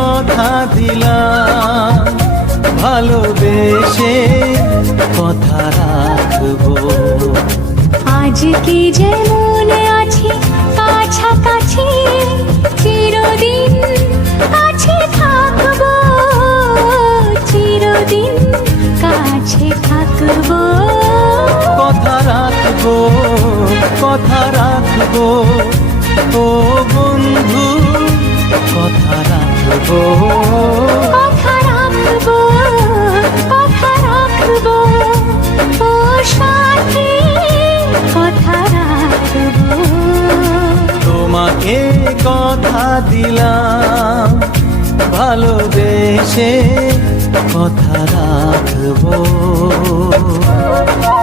কথা দিলাম, ভালোবেসে কথা রাখবো। আজকে যেমন আছি কাছাকাছি, চিরদিন কাছে থাকবো, চিরদিন কাছে থাকবো। কথা রাখবো, কথা রাখবো, ও বন্ধু কথা রাখবো। কথা রাখবো, কথা রাখবো, ও সাথী কথা রাখবো। তোমাকে কথা দিলাম, ভালোবেসে কথা রাখবো।